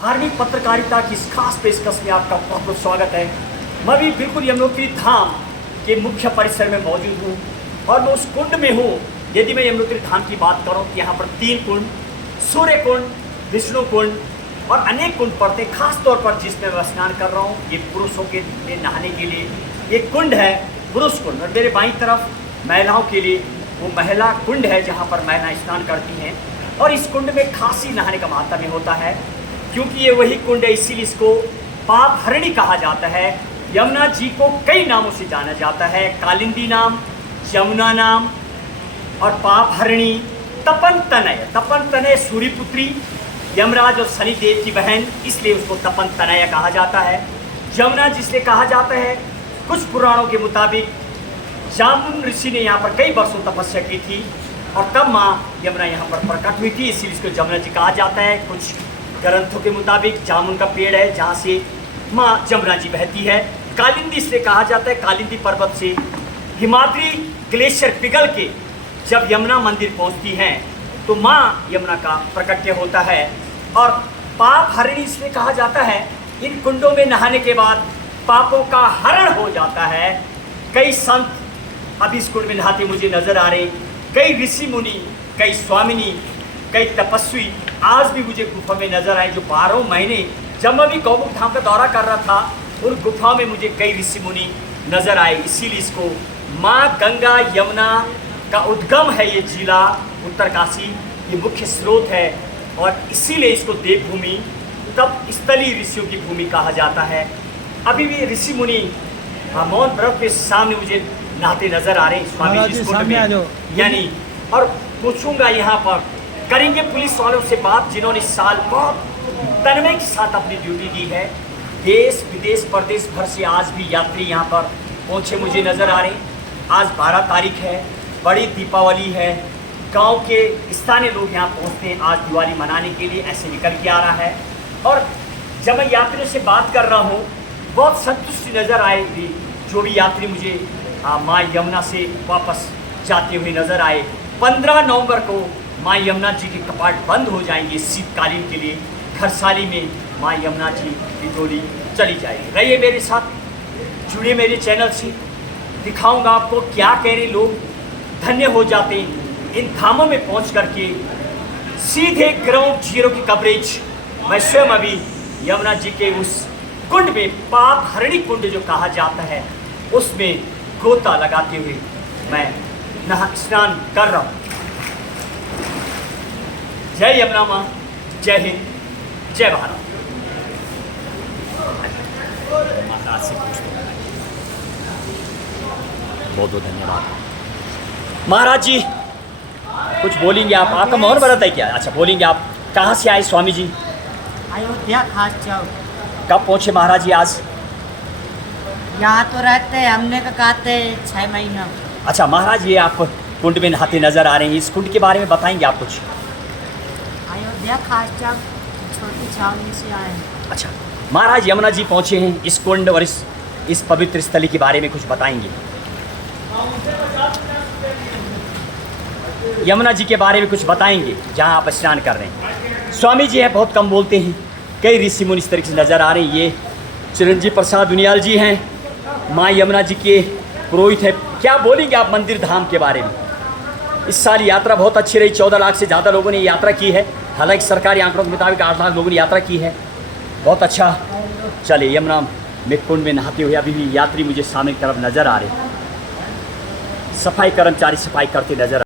धार्मिक पत्रकारिता की इस खास पेशकश में आपका बहुत बहुत स्वागत है। मैं भी बिल्कुल यमुनोत्री धाम के मुख्य परिसर में मौजूद हूँ और मैं उस कुंड में हूँ। यदि मैं यमुनोत्री धाम की बात करूँ तो यहाँ पर 3 कुंड, सूर्य कुंड, विष्णु कुंड और अनेक कुंड पड़ते हैं। खास तौर पर जिसमें मैं स्नान कर रहा हूँ, ये पुरुषों के लिए नहाने के लिए एक कुंड है, पुरुष कुंड। और मेरे बाईं तरफ महिलाओं के लिए वो महिला कुंड है जहाँ पर महिलाएं स्नान करती हैं। और इस कुंड में खासी नहाने का महात्म्य होता है, क्योंकि ये वही कुंड है, इसीलिए इसको पाप हरणी कहा जाता है। यमुना जी को कई नामों से जाना जाता है, कालिंदी नाम, यमुना नाम और पाप हरणी। तपन तनय, तपन तनय सूर्यपुत्री, यमराज और शनिदेव की बहन, इसलिए उसको तपन तनय कहा जाता है। यमुना जिसलिए कहा जाता है, कुछ पुराणों के मुताबिक जामुन ऋषि ने यहाँ पर कई वर्षों तपस्या की थी और तब माँ यमुना यहाँ पर प्रकट हुई थी, इसीलिए इसको यमुना जी कहा जाता है। कुछ ग्रंथों के मुताबिक जामुन का पेड़ है जहाँ से माँ यमुना जी बहती है। कालिंदी इसलिए कहा जाता है, कालिंदी पर्वत से हिमाद्री ग्लेशियर पिघल के जब यमुना मंदिर पहुँचती हैं तो माँ यमुना का प्रकट्य होता है। और पाप हरणी इसलिए कहा जाता है, इन कुंडों में नहाने के बाद पापों का हरण हो जाता है। कई संत अब इस कुंड में नहाते मुझे नजर आ रहे, कई ऋषि मुनि, कई स्वामिनी, कई तपस्वी आज भी मुझे गुफा में नजर आए, जो 12 महीने जब मैं भी गौमुख धाम का दौरा कर रहा था उन गुफा में मुझे कई ऋषि मुनि नजर आए। इसीलिए इसको माँ गंगा यमुना का उद्गम है ये जिला उत्तरकाशी, ये मुख्य स्रोत है और इसीलिए इसको देवभूमि, तब स्थलीय ऋषियों की भूमि कहा जाता है। अभी भी ऋषि मुनि मौन व्रत के सामने मुझे नहाते नजर आ रहे स्वामी जी इस कुंड में, यानी। और पूछूंगा यहाँ पर, करेंगे पुलिस वालों से बात जिन्होंने इस साल बहुत तन्मय के साथ अपनी ड्यूटी दी है। देश विदेश प्रदेश भर से आज भी यात्री यहाँ पर पहुँचे मुझे नज़र आ रहे हैं। आज 12 तारीख है, बड़ी दीपावली है, गांव के स्थानीय लोग यहाँ पहुँचते हैं आज दिवाली मनाने के लिए, ऐसे निकल के आ रहा है। और जब मैं यात्रियों से बात कर रहा हूँ बहुत संतुष्टि नज़र आएगी, जो भी यात्री मुझे माँ यमुना से वापस जाते हुए नज़र आए। 15 नवंबर को माँ यमुना जी के कपाट बंद हो जाएंगे शीतकालीन के लिए। खरसाली में माँ यमुना जी की डोली चली जाएगी। रहिए मेरे साथ, जुड़िए मेरे चैनल से, दिखाऊंगा आपको क्या कह रहे लोग धन्य हो जाते हैं इन धामों में पहुँच करके। सीधे ग्राउंड जीरो की कवरेज मैं स्वयं अभी यमुना जी के उस कुंड में, पाप हरणी कुंड जो कहा जाता है, उसमें गोता लगाते हुए मैं स्नान कर रहा हूँ। जय यमुना माँ, जय हिंद, जय भारत। बहुत बहुत धन्यवाद। महाराज जी कुछ बोलेंगे आप? आपका मौन व्रत है क्या? अच्छा बोलेंगे आप। कहाँ से आए स्वामी जी? अयोध्या खास चौक। कब पहुँचे महाराज जी आज? यहाँ तो रहते हैं, हमने का कहते 6 महीना। अच्छा महाराज, ये आप कुंड में नहाते नजर आ रहे हैं, इस कुंड के बारे में बताएंगे आप कुछ? अयोध्या खास चौक छोटी छावनी से आए हैं। अच्छा महाराज, यमुना जी पहुँचे हैं, इस कुंड और इस पवित्र स्थली के बारे में कुछ बताएंगे? यमुना जी के बारे में कुछ बताएंगे जहाँ आप स्नान कर रहे हैं? स्वामी जी हैं, बहुत कम बोलते हैं, कई ऋषि मुनि इस तरीके से नज़र आ रहे हैं। ये चिरंजीव प्रसाद दुनियाल जी हैं, माँ यमुना जी के पुरोहित है। क्या बोलेंगे आप मंदिर धाम के बारे में? इस साल यात्रा बहुत अच्छी रही, 14 लाख से ज़्यादा लोगों ने यात्रा की है। हालांकि सरकारी आंकड़ों के मुताबिक 8 लाख लोगों ने यात्रा की है। बहुत अच्छा। चलिए, यमुना में कुंड में नहाते हुए अभी भी यात्री मुझे सामने की तरफ नज़र आ रहे हैं। सफाई कर्मचारी सफाई करते नजर